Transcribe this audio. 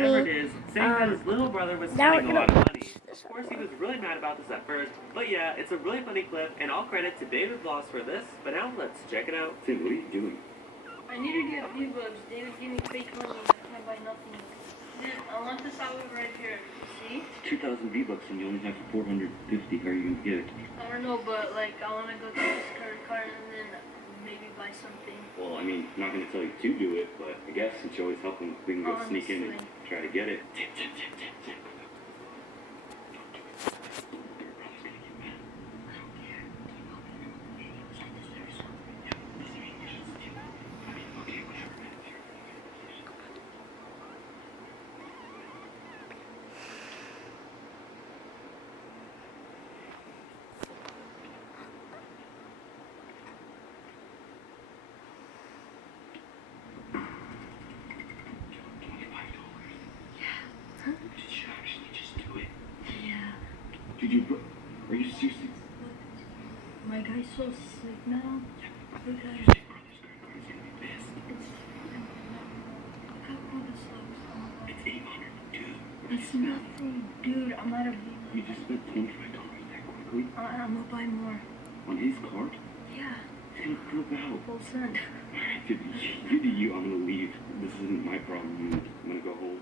me. Whatever it is, saying that his little brother was spending a lot of money. Of course, he was really mad about this at first, but yeah, it's a really funny clip, and all credit to David Vlogs for this. But now, let's check it out. Tim, what are you doing? I need to get V-Bucks. David gave me fake money. I can't buy nothing. Dude, I want this outlet right here. See? 2,000 V-Bucks and you only have 450. How are you gonna get it? I don't know, but like, I want to go to this credit card and then maybe buy something. Well, I mean, I'm not gonna tell you to do it, but I guess since you're always helping, we can go sneak in and try to get it. Tim. Dude, are you serious? My guy's so sick now. Look at him. It's 800, dude. It's nothing, dude. I'm out of V. You just spent $25 that quickly? I'm gonna buy more. On his card? Yeah. He's gonna flip out. Full send. Alright, dude, you do you. I'm gonna leave. This isn't my problem. I'm gonna go home.